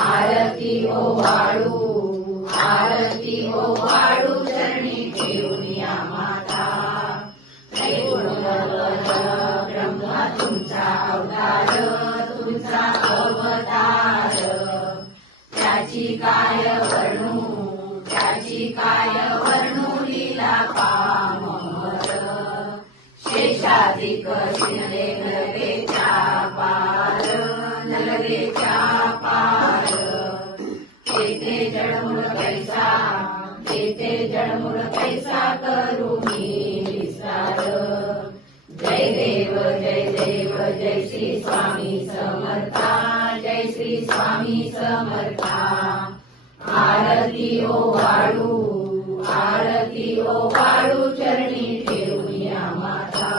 आरती ओ वाळू आरती ओ वाळू चरणी ठेवून काय वर्णू त्याची काय वर्णू लीला पामर शेषाधिक शिंदे नलगेच्या पार नलगेच्या पार. तेथे जडमुळ पैसा तेथे जडमुळ पैसा करू मी विस्तार जय देव जय देव जय श्री स्वामी समर्था जय श्री स्वामी समर्था. आरती ओ वाळू आरती ओ वाळू चरणी ठेवून या माता.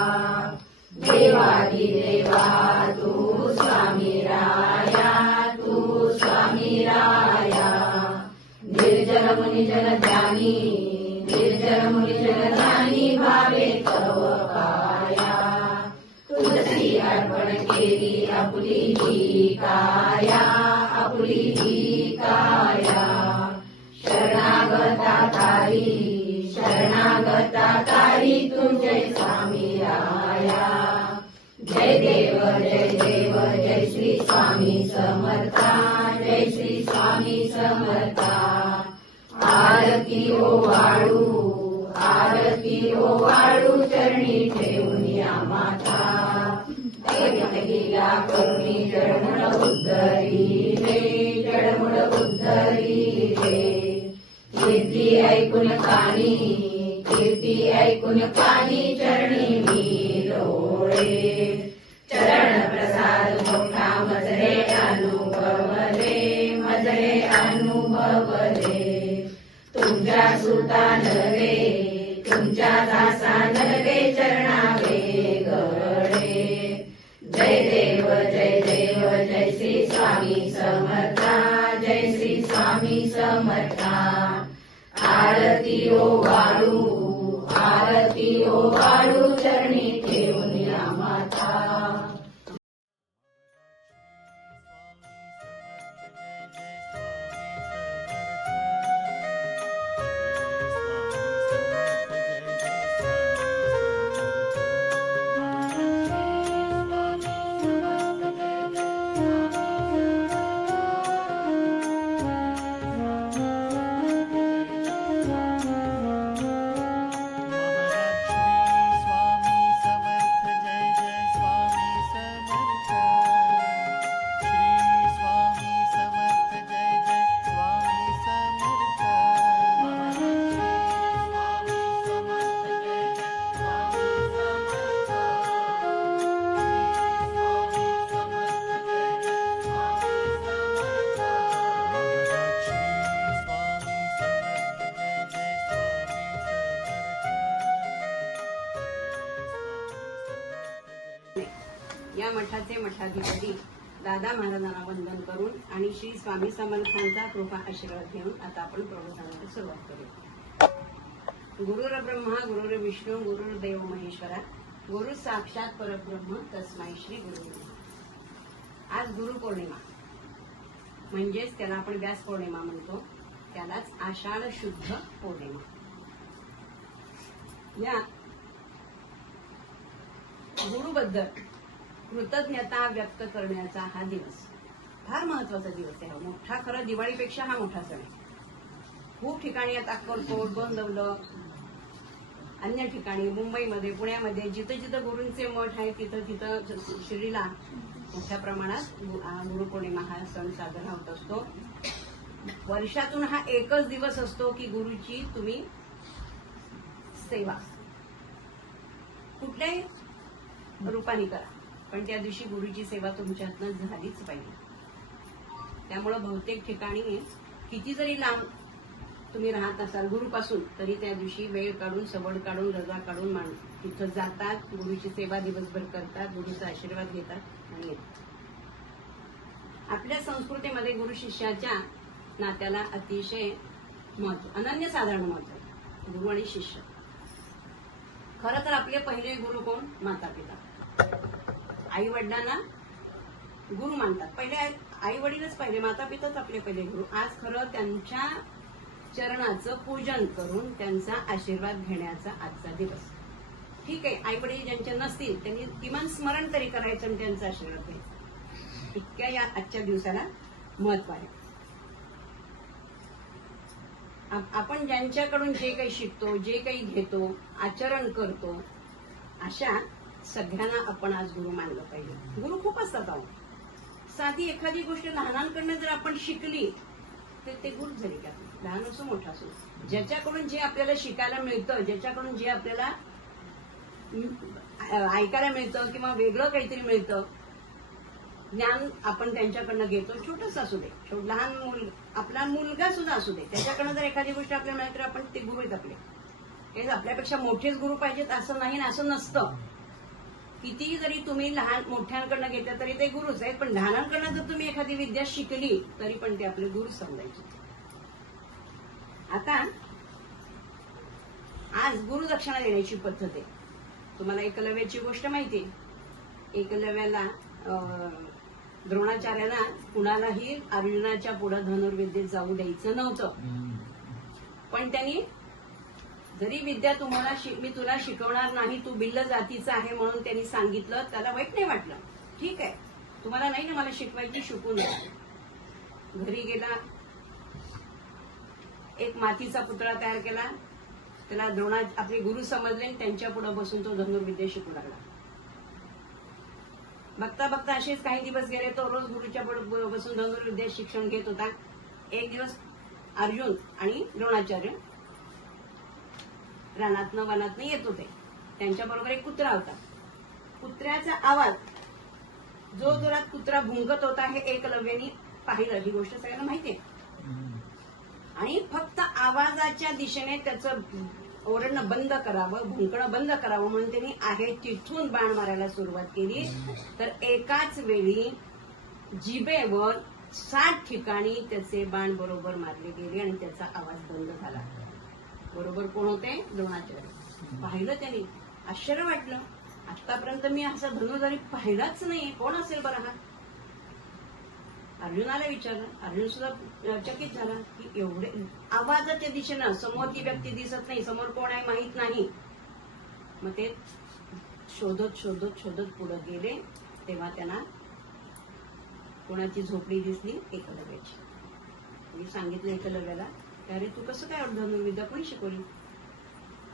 देवादी देवा तू स्वामी राया तू स्वामी राया. निर्जल मुनी जन निर्जल निर्जन मुनी जन भावे तव काया तुलसी अर्पण केली आपली ही काया. काया. शरणागता तारी शरणागता तारी तुझे स्वामी राया. जय देव जय देव जय श्री स्वामी समर्था जय श्री स्वामी समर्था. आरती ओ वाळू आरती ओ वाळू चरणी ठेवून या माता. गेला करुणी जडमुळ उद्धरी रे जडमुळ उद्धरी रे कीर्ती ऐकून कानी कीर्ती ऐकून कानी चरणी मी लोळे चरण प्रसाद मोठा मजरे अनुभवले मजरे अनुभवले तुमच्या सुता नलगे तुमच्या दास समर्था जय श्री स्वामी समर्था. आरती ओ वाळू आरती ओ वाळू. या मठाचे मठाधिपती दादा महाराजांना वंदन करून आणि श्री स्वामी समर्थांचा कृपा आशीर्वाद घेऊन आता आपण प्रवचनाला सुरुवात करू गुरुर ब्रह्मा गुरुर विष्णू गुरुर देव महेश्वरा गुरु साक्षात परब्रह्म तस्माई श्री गुरु आज आज गुरुपौर्णिमा म्हणजेच त्याला आपण व्यास पौर्णिमा म्हणतो. त्यालाच आषाढ शुद्ध पौर्णिमा. या गुरुबद्दल कृतज्ञता व्यक्त करण्याचा हा दिवस. फार महत्त्वाचा दिवस आहे मोठा खरं दिवाळीपेक्षा हा मोठा सण आहे. खूप ठिकाणी आता अक्कलकोट गोंदवलं अन्य ठिकाणी मुंबईमध्ये पुण्यामध्ये जिथं जिथं गुरूंचे मठ आहे तिथं तिथं श्रीला मोठ्या प्रमाणात गुरुपौर्णिमा हा सण साजरा होत असतो. वर्षातून हा एकच दिवस असतो की गुरुची तुम्ही सेवा. कुठल्याही रूपाने करा. पण त्या दिवशी गुरुची सेवा तुमच्या हातनं झालीच पाहिजे. त्यामुळं बहुतेक ठिकाणी किती जरी लांब तुम्ही राहत असाल गुरुपासून तरी त्या दिवशी वेळ काढून सवड काढून रजा काढून मान तिथं जातात गुरुची सेवा दिवसभर करतात गुरुचा आशीर्वाद घेतात आणि आपल्या संस्कृतीमध्ये गुरु शिष्याच्या नात्याला अतिशय महत्त्व अनन्यसाधारण महत्त्व गुरु आणि शिष्य. खरं तर आपले पहिले गुरु कोण? माता पिता आई वडिलांना गुरु मानतात. पहिले आई वडीलच पहिले माता पिताच आपले पहिले गुरु. आज खरं त्यांच्या चरणाचं पूजन करून त्यांचा आशीर्वाद घेण्याचा आजचा दिवस. ठीक आहे आई वडील ज्यांचे नसतील त्यांनी किमान स्मरण तरी करायचं आणि त्यांचा आशीर्वाद घ्यायचा. इतक्या या आजच्या दिवसाला महत्त्व आहे. आपण ज्यांच्याकडून जे काही शिकतो जे काही घेतो आचरण करतो अशा सगळ्यांना आपण आज गुरु मानलं पाहिजे. गुरु खूप असतात अहो. साधी एखादी गोष्ट लहानांकडनं जर आपण शिकली तर ते गुरु झाली का लहान असो मोठा असो. ज्याच्याकडून जे आपल्याला शिकायला मिळतं ज्याच्याकडून जे आपल्याला ऐकायला मिळतं किंवा वेगळं काहीतरी मिळतं ज्ञान आपण त्यांच्याकडनं घेतो. छोटस असू दे. लहान मुल आपला मुलगा सुद्धा असू दे. त्याच्याकडनं जर एखादी गोष्ट आपल्याला मिळाली तर आपण ते गुरु आहेत आपले. हेच आपल्यापेक्षा मोठेच गुरु पाहिजेत असं नाही ना असं नसतं. कितीही जरी तुम्ही लहान मोठ्यांकडनं घेतलं तरी ते गुरुच आहेत पण लहानांकडनं जर तुम्ही एखादी विद्या शिकली तरी पण ते आपले गुरु समजायचे. आता आज गुरुदक्षिणा देण्याची पद्धत आहे. तुम्हाला एकलव्याची गोष्ट माहिती आहे. एकलव्याला अं, द्रोणाचार्याला कुणालाही अर्जुनाच्या पुढे धनुर्विद्येत जाऊ द्यायचं नव्हतं. पण त्यांनी जरी विद्या तुम्हाला मी तुला शिकवणार नाही तू बिल्ल जातीचा आहे म्हणून त्यांनी सांगितलं त्याला वाईट नाही वाटलं. ठीक आहे. तुम्हाला नाही ना मला शिकवायची शिकून घरी गेला एक मातीचा पुतळा तयार केला. त्याला द्रोणा आपले गुरु समजले आणि त्यांच्या पुढे बसून तो धनुर्विद्या शिकू लागला. बघता बघता असेच काही दिवस गेले तो रोज गुरुच्या पुढे बसून धनुर्विद्या शिक्षण घेत होता. एक दिवस अर्जुन आणि द्रोणाचार्य रानातनं वनातनं येत होते. त्यांच्याबरोबर एक कुत्रा होता. कुत्र्याचा आवाज जो जोरात कुत्रा भुंकत होता हे एकलव्यानी पाहिलं. ही गोष्ट सगळ्यांना माहितीये. आणि फक्त आवाजाच्या दिशेने त्याचं ओरडणं बंद करावं भुंकणं बंद करावं म्हणून त्यांनी आहे तिथून बाण मारायला सुरुवात केली. तर एकाच वेळी जिबेवर सात ठिकाणी त्याचे बाण बरोबर मारले गेले आणि त्याचा आवाज बंद झाला. बरोबर कोण होते? द्रोणाचार्य पाहिलं त्यांनी. आश्चर्य वाटलं. आतापर्यंत मी असा धनुर्धारी पाहिलाच नाही कोण असेल बरं हा? अर्जुनाला विचारलं. अर्जुन सुद्धा चकित झाला की एवढे आवाजाच्या दिशेनं. समोर ती व्यक्ती दिसत नाही. समोर कोण आहे माहीत नाही. मग ते शोधत शोधत शोधत पुढे गेले. तेव्हा त्यांना कोणाची झोपडी दिसली? एकलव्याची मी सांगितलं एकलव्याला अरे तू कसं काय धनुर्विद्या कोणी शिकवली?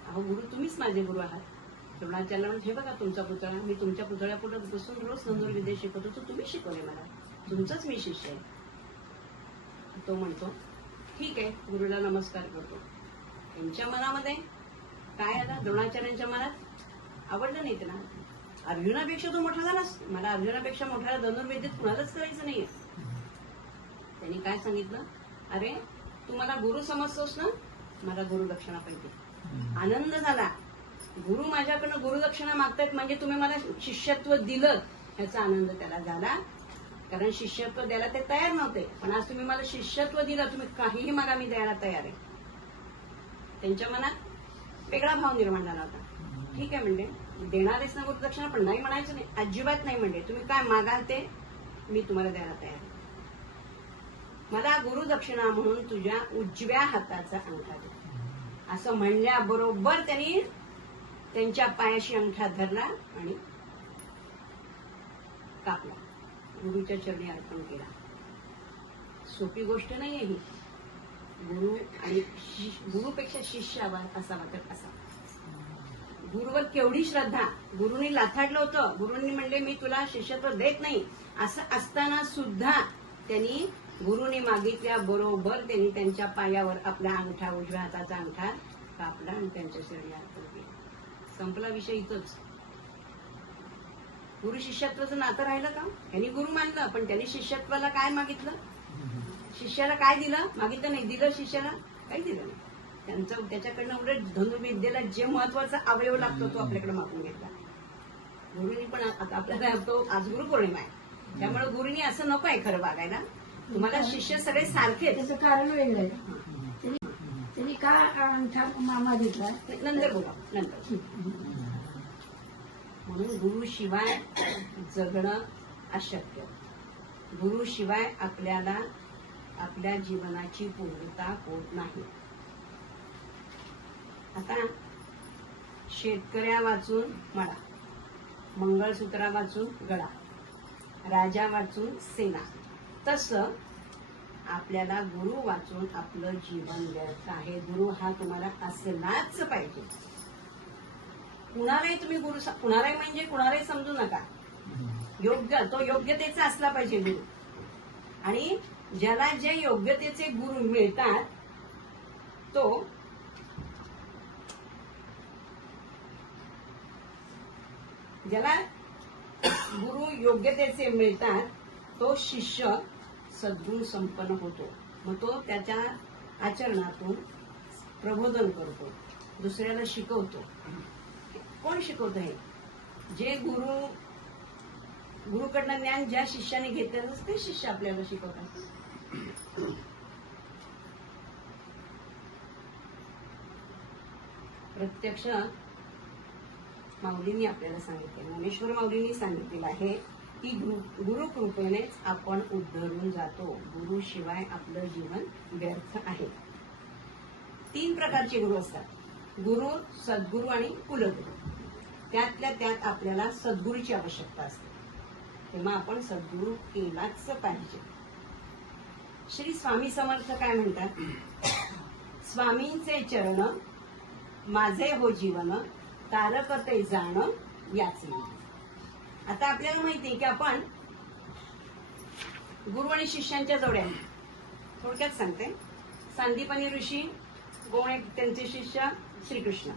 अहो गुरु तुम्हीच माझे गुरु आहात. द्रोणाचार्य म्हणून हे बघा तुमचा पुतळा मी तुमच्या पुतळ्या पुढे बसून रोज धनुर्विद्या शिकवतो तो तुम्ही शिकवले मला. तुमचंच मी शिष्य आहे. तो म्हणतो ठीक आहे गुरुला नमस्कार करतो. त्यांच्या मनामध्ये काय आला द्रोणाचार्यांच्या मनात आवडलं नाही त्यांना. अर्जुनापेक्षा तो मोठा झालास. मला अर्जुनापेक्षा मोठ्याला धनुर्विद्येत कुणालाच करायचं नाहीये. त्यांनी काय सांगितलं? अरे तू मला गुरु समजतोस ना मला गुरु दक्षिणा पाहिजे. आनंद झाला. गुरु माझ्याकडनं गुरुदक्षिणा मागतायत म्हणजे तुम्ही मला शिष्यत्व दिलं ह्याचा आनंद त्याला झाला. कारण शिष्यत्व द्यायला ते तयार नव्हते. पण आज तुम्ही मला शिष्यत्व दिलं तुम्ही काहीही मला मी द्यायला तयार आहे. त्यांच्या मनात वेगळा भाव निर्माण झाला होता. ठीक आहे म्हणजे देणारेच ना गुरुदक्षिणा पण नाही म्हणायचं नाही. अजिबात नाही म्हणजे. तुम्ही काय मागाल ते मी तुम्हाला द्यायला तयार आहे. मला गुरुदक्षिणा म्हणून तुझ्या उजव्या हाताचा अंगठा दे. असं म्हणल्याबरोबर त्यांनी त्यांच्या पायाशी अंगठा धरला आणि कापला. गुरुच्या चरणी अर्पण केला. सोपी गोष्ट नाहीये ही. गुरु आणि गुरुपेक्षा शिष्य असावा तर असा. गुरुवर केवढी श्रद्धा. गुरुनी लाथाडलं होतं. गुरुंनी म्हणले मी तुला शिष्यत्व देत नाही. असं असताना सुद्धा त्यांनी गुरुने मागितल्या बरोबर त्यांनी त्यांच्या पायावर आपला अंगठा उजव्या हाताचा अंगठा कापला आणि त्यांच्या शरीरात संपला विषय इथंच. गुरु शिष्यत्वाचं नातं राहिलं का? त्यांनी गुरु मानलं पण त्यांनी शिष्यत्वाला काय मागितलं? शिष्याला काय दिलं? मागितलं नाही. दिलं शिष्याला? काही दिलं नाही. त्यांचं त्याच्याकडनं उलट धनुर्विद्येला जे महत्त्वाचा अवयव लागतो तो आपल्याकडे मागून घेतला. गुरुनी पण आता आपल्याला तो आज गुरु पौर्णिमा आहे. त्यामुळे गुरुनी असं नको आहे खरं वागायला. तुम्हाला शिष्य सगळे सारखेच. त्याचं कारण वेगळं आहे. त्यांनी का अंगठा मामा घेतला? नंतर बोला नंतर. म्हणून गुरुशिवाय जगणं अशक्य. गुरुशिवाय आपल्याला आपल्या जीवनाची पूर्णता होत नाही. आता शेतकऱ्या वाचून मळा. मंगळसूत्रा वाचून गळा. राजा वाचून सेना. तसं आपल्याला गुरु वाचून आपलं जीवन व्यर्थ आहे. गुरु हा तुम्हाला असलाच पाहिजे. कुणालाही तुम्ही गुरु कुणालाही म्हणजे कुणालाही समजू नका. योग्य तो योग्यतेचा असला पाहिजे गुरु. आणि ज्याला जे योग्यतेचे गुरु मिळतात तो ज्याला गुरु योग्यतेचे मिळतात तो शिष्य सद्गुण संपन्न होतो. मग तो त्याच्या आचरणातून प्रबोधन करतो. दुसऱ्याला शिकवतो. कोण शिकवत आहे जे गुरु गुरुकडनं ज्ञान ज्या शिष्याने घेतलं ते शिष्य आपल्याला शिकवतात. प्रत्यक्ष माऊलींनी आपल्याला सांगितले. ज्ञानेश्वर माऊलींनी सांगितलेलं आहे ती गुरु गुरुकृपेनेच आपण उद्धरून जातो. गुरुशिवाय आपलं जीवन व्यर्थ आहे. तीन प्रकारचे गुरु असतात. गुरु सद्गुरू आणि कुलगुरू. त्यातल्या त्यात आपल्याला सद्गुरूची आवश्यकता असते. तेव्हा आपण सद्गुरू केलाच पाहिजे. श्री स्वामी समर्थ काय म्हणतात? स्वामींचे चरण माझे हो जीवन तारकते जाण नाही आता आपल्याला माहिती आहे की आपण गुरु आणि शिष्यांच्या जोड्या. थोडक्यात सांगते. सांदीपनी ऋषी गोणे त्यांचे शिष्य श्रीकृष्ण.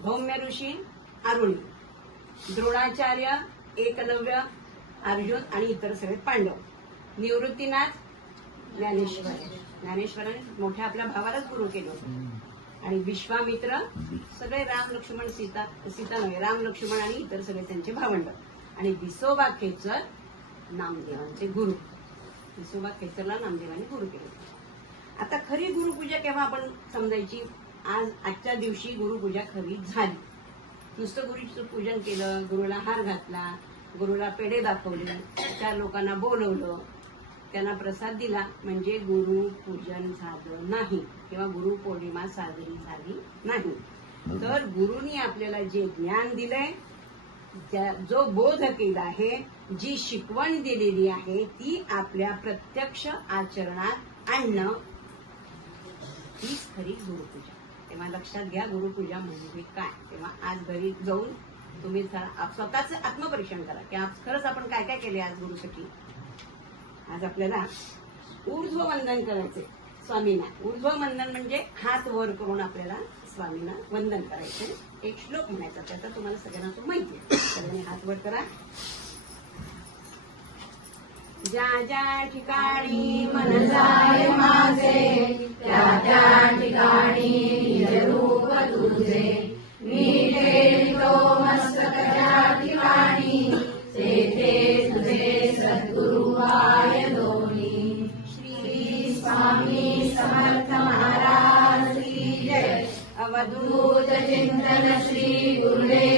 भौम्य ऋषी अरुणी. द्रोणाचार्य एकलव्य अर्जुन आणि इतर सगळे पांडव. निवृत्तीनाथ ज्ञानेश्वर. ज्ञानेश्वराने मोठ्या आपल्या भावालाच गुरु केलं होतं. आणि विश्वामित्र सगळे राम लक्ष्मण सीता सीता नव्हे राम लक्ष्मण आणि इतर सगळे त्यांचे भावंड. आणि विसोबा खेचर नामदेवांचे गुरु. विसोबा खेचरला नामदेवाने गुरु केले. आता खरी गुरुपूजा केव्हा आपण समजायची? आज आजच्या दिवशी गुरुपूजा खरी झाली. नुसतं गुरुचं पूजन केलं गुरुला हार घातला गुरुला पेढे दाखवले चार लोकांना बोलवलं त्यांना प्रसाद दिला. म्हणजे गुरु पूजन झालं नाही किंवा गुरु पौर्णिमा साजरी झाली नाही. तर गुरुनी आपल्याला जे ज्ञान दिलंय जो बोध केला आहे जी शिकवण दिलेली आहे ती आपल्या प्रत्यक्ष आचरणात आणणं हीच खरी गुरुपूजा. तेव्हा लक्षात घ्या गुरुपूजा म्हणजे काय? तेव्हा आज घरी जाऊन तुम्ही स्वतःच आत्मपरीक्षण करा. की आज खरंच आपण काय काय केले आज गुरुसाठी? आज आपल्याला ऊर्ध्व वंदन करायचे स्वामींना. ऊर्ध्व वंदन म्हणजे हात वर करून आपल्याला स्वामींना वंदन करायचं. एक श्लोक म्हणायचा त्याचा तुम्हाला सगळ्यांना तो माहिती आहे. सगळ्यांनी हात वर करा. ज्या ज्या ठिकाणी मन जाय माझे त्या त्या ठिकाणी रूप तुझे. भूत श्रीगुरुदेव।